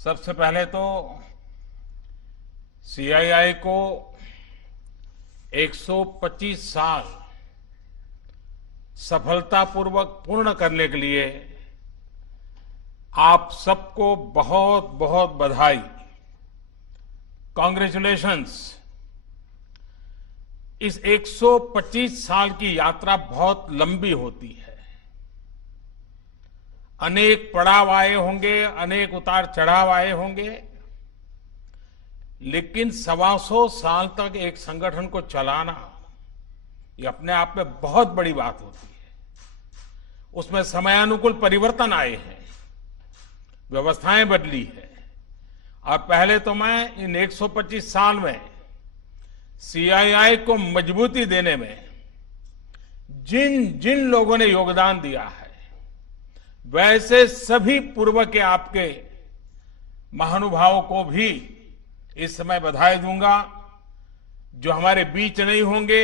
सबसे पहले तो सीआईआई को 125 साल सफलतापूर्वक पूर्ण करने के लिए आप सबको बहुत बहुत बधाई। कांग्रेचुलेशंस। इस 125 साल की यात्रा बहुत लंबी होती है। अनेक पड़ाव आए होंगे, अनेक उतार चढ़ाव आए होंगे, लेकिन 125 साल तक एक संगठन को चलाना ये अपने आप में बहुत बड़ी बात होती है। उसमें समयानुकूल परिवर्तन आए हैं, व्यवस्थाएं बदली है। और पहले तो मैं इन 125 साल में सीआईआई को मजबूती देने में जिन जिन लोगों ने योगदान दिया है, वैसे सभी पूर्व के आपके महानुभावों को भी इस समय बधाई दूंगा। जो हमारे बीच नहीं होंगे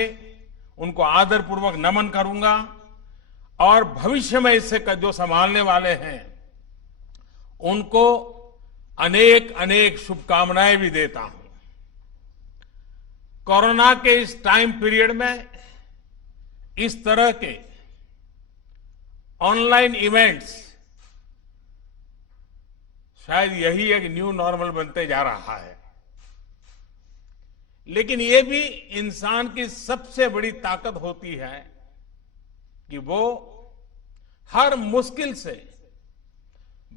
उनको आदरपूर्वक नमन करूंगा, और भविष्य में इससे जो संभालने वाले हैं उनको अनेक अनेक शुभकामनाएं भी देता हूं। कोरोना के इस टाइम पीरियड में इस तरह के ऑनलाइन इवेंट्स शायद यही एक न्यू नॉर्मल बनते जा रहा है, लेकिन ये भी इंसान की सबसे बड़ी ताकत होती है कि वो हर मुश्किल से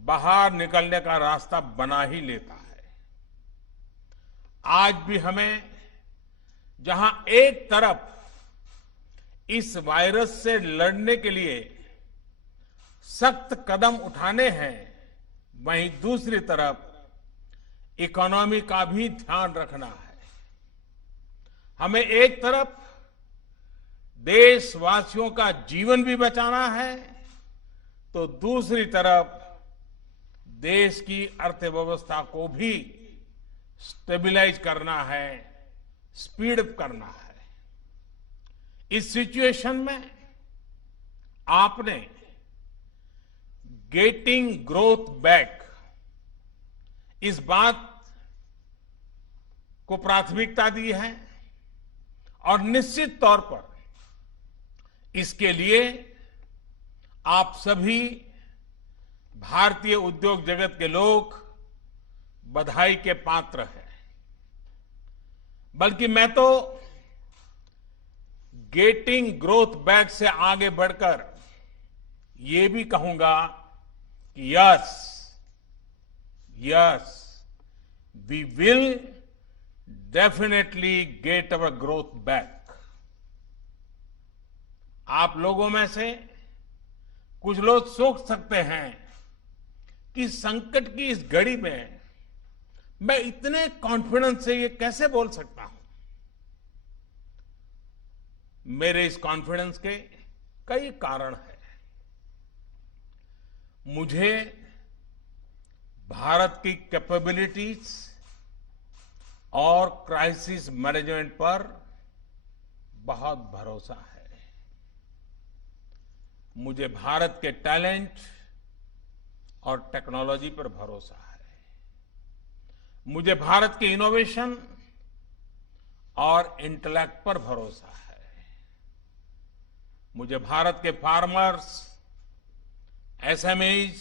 बाहर निकलने का रास्ता बना ही लेता है। आज भी हमें जहां एक तरफ इस वायरस से लड़ने के लिए सख्त कदम उठाने हैं, वहीं दूसरी तरफ इकोनॉमी का भी ध्यान रखना है। हमें एक तरफ देशवासियों का जीवन भी बचाना है, तो दूसरी तरफ देश की अर्थव्यवस्था को भी स्टेबलाइज करना है, स्पीड अप करना है। इस सिचुएशन में आपने गेटिंग ग्रोथ बैक इस बात को प्राथमिकता दी है, और निश्चित तौर पर इसके लिए आप सभी भारतीय उद्योग जगत के लोग बधाई के पात्र हैं। बल्कि मैं तो गेटिंग ग्रोथ बैक से आगे बढ़कर ये भी कहूंगा कि yes we will definitely get our growth back. आप लोगों में से कुछ लोग सोच सकते हैं कि संकट की इस घड़ी में मैं इतने कॉन्फिडेंस से ये कैसे बोल सकता हूं। मेरे इस कॉन्फिडेंस के कई कारण हैं। मुझे भारत की कैपेबिलिटीज और क्राइसिस मैनेजमेंट पर बहुत भरोसा है। मुझे भारत के टैलेंट और टेक्नोलॉजी पर भरोसा है। मुझे भारत के इनोवेशन और इंटेलेक्ट पर भरोसा है। मुझे भारत के फार्मर्स, एसएमईज,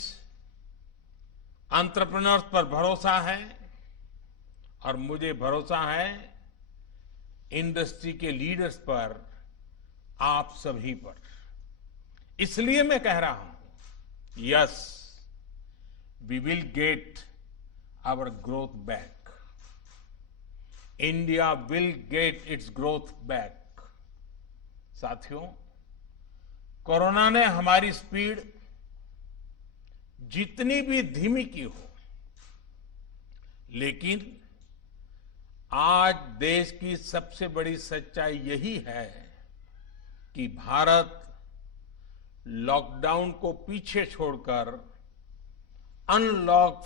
एंटरप्रेन्योर्स पर भरोसा है, और मुझे भरोसा है इंडस्ट्री के लीडर्स पर, आप सभी पर। इसलिए मैं कह रहा हूं yes we will get our growth back. India will get its growth back. साथियों, कोरोना ने हमारी स्पीड जितनी भी धीमी की हो, लेकिन आज देश की सबसे बड़ी सच्चाई यही है कि भारत लॉकडाउन को पीछे छोड़कर अनलॉक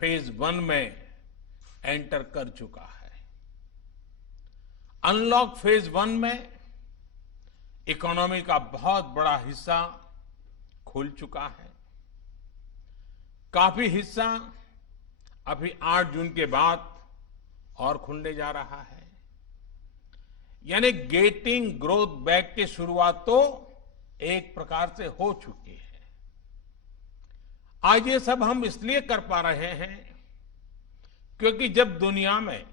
फेज 1 में एंटर कर चुका है। अनलॉक फेज 1 में इकोनॉमी का बहुत बड़ा हिस्सा खुल चुका है। काफी हिस्सा अभी 8 जून के बाद और खुलने जा रहा है। यानी गेटिंग ग्रोथ बैक की शुरुआत तो एक प्रकार से हो चुकी है। आज ये सब हम इसलिए कर पा रहे हैं क्योंकि जब दुनिया में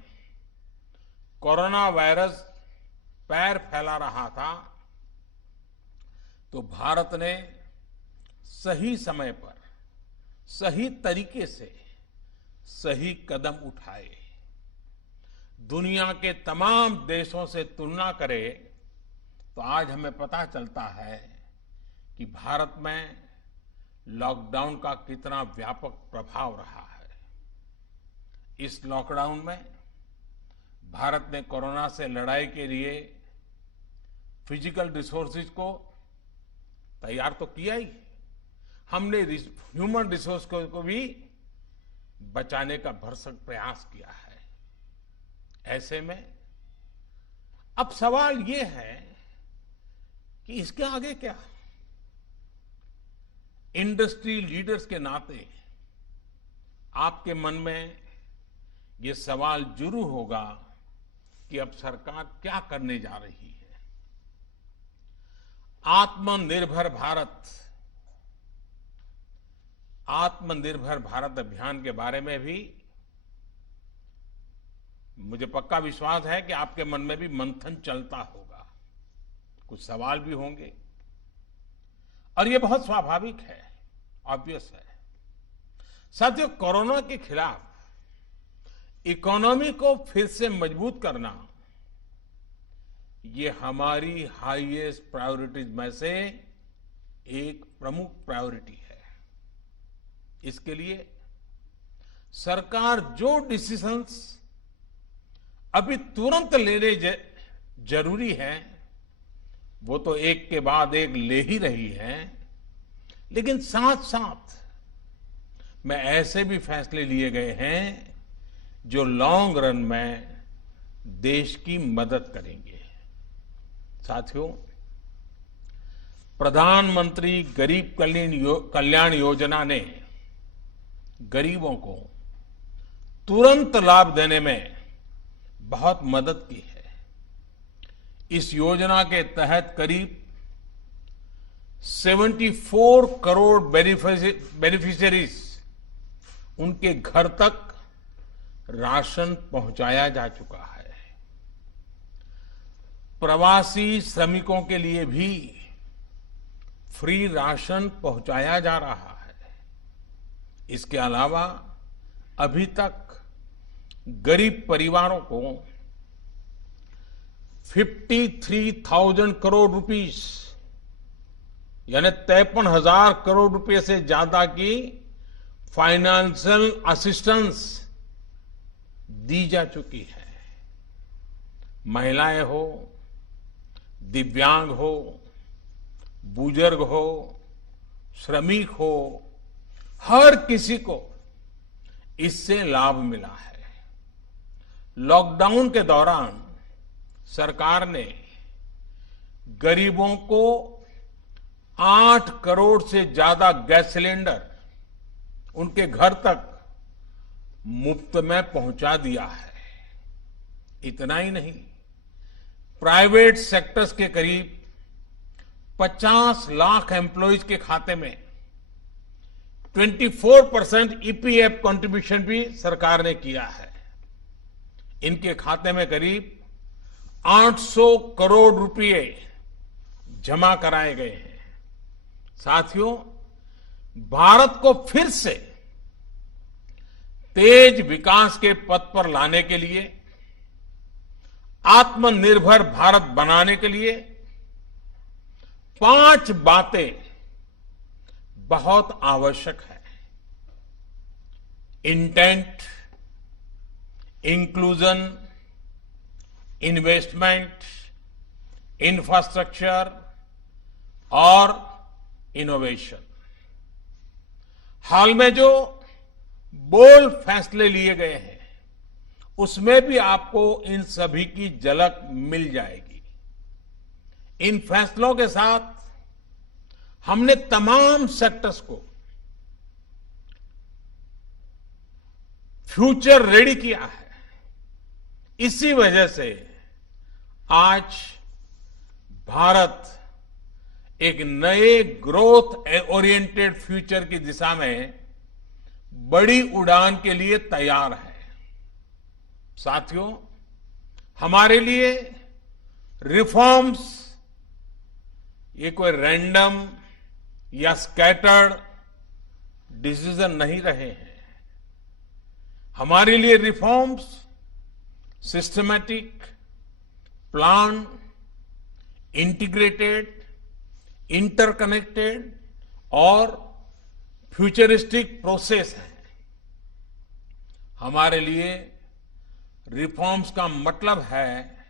कोरोना वायरस पैर फैला रहा था तो भारत ने सही समय पर सही तरीके से सही कदम उठाए। दुनिया के तमाम देशों से तुलना करें तो आज हमें पता चलता है कि भारत में लॉकडाउन का कितना व्यापक प्रभाव रहा है। इस लॉकडाउन में भारत ने कोरोना से लड़ाई के लिए फिजिकल रिसोर्सेज को तैयार तो किया ही, हमने ह्यूमन रिसोर्स को भी बचाने का भरसक प्रयास किया है। ऐसे में अब सवाल ये है कि इसके आगे क्या। इंडस्ट्री लीडर्स के नाते आपके मन में ये सवाल जरूर होगा कि अब सरकार क्या करने जा रही है। आत्मनिर्भर भारत अभियान के बारे में भी मुझे पक्का विश्वास है कि आपके मन में भी मंथन चलता होगा, कुछ सवाल भी होंगे और ये बहुत स्वाभाविक है, ऑब्वियस है। साथियों, कोरोना के खिलाफ इकोनॉमी को फिर से मजबूत करना ये हमारी हाईएस्ट प्रायोरिटीज में से एक प्रमुख प्रायोरिटी है। इसके लिए सरकार जो डिसीजंस अभी तुरंत लेने जरूरी है वो तो एक के बाद एक ले ही रही है, लेकिन साथ साथ में ऐसे भी फैसले लिए गए हैं जो लॉन्ग रन में देश की मदद करेंगे। साथियों, प्रधानमंत्री गरीब कल्याण योजना ने गरीबों को तुरंत लाभ देने में बहुत मदद की है। इस योजना के तहत करीब 74 करोड़ बेनिफिशियरीज उनके घर तक राशन पहुंचाया जा चुका है। प्रवासी श्रमिकों के लिए भी फ्री राशन पहुंचाया जा रहा है। इसके अलावा अभी तक गरीब परिवारों को 53,000 करोड़ रुपीस यानी 53,000 करोड़ रुपए से ज्यादा की फाइनेंशियल असिस्टेंस दी जा चुकी है। महिलाएं हो, दिव्यांग हो, बुजुर्ग हो, श्रमिक हो, हर किसी को इससे लाभ मिला है। लॉकडाउन के दौरान सरकार ने गरीबों को 8 करोड़ से ज्यादा गैस सिलेंडर उनके घर तक मुफ्त में पहुंचा दिया है। इतना ही नहीं, प्राइवेट सेक्टर्स के करीब 50 लाख एम्प्लॉइज के खाते में 24% ईपीएफ कंट्रीब्यूशन भी सरकार ने किया है। इनके खाते में करीब 800 करोड़ रुपए जमा कराए गए हैं। साथियों, भारत को फिर से तेज विकास के पथ पर लाने के लिए, आत्मनिर्भर भारत बनाने के लिए 5 बातें बहुत आवश्यक है। इंटेंट, इंक्लूजन, इन्वेस्टमेंट, इंफ्रास्ट्रक्चर और इनोवेशन। हाल में जो बोल्ड फैसले लिए गए हैं उसमें भी आपको इन सभी की झलक मिल जाएगी। इन फैसलों के साथ हमने तमाम सेक्टर्स को फ्यूचर रेडी किया है। इसी वजह से आज भारत एक नए ग्रोथ ओरिएंटेड फ्यूचर की दिशा में बड़ी उड़ान के लिए तैयार है। साथियों, हमारे लिए रिफॉर्म्स ये कोई रैंडम या स्कैटर्ड डिसीजन नहीं रहे हैं। हमारे लिए reforms systematic, plan, integrated, interconnected और फ्यूचरिस्टिक प्रोसेस है। हमारे लिए रिफॉर्म्स का मतलब है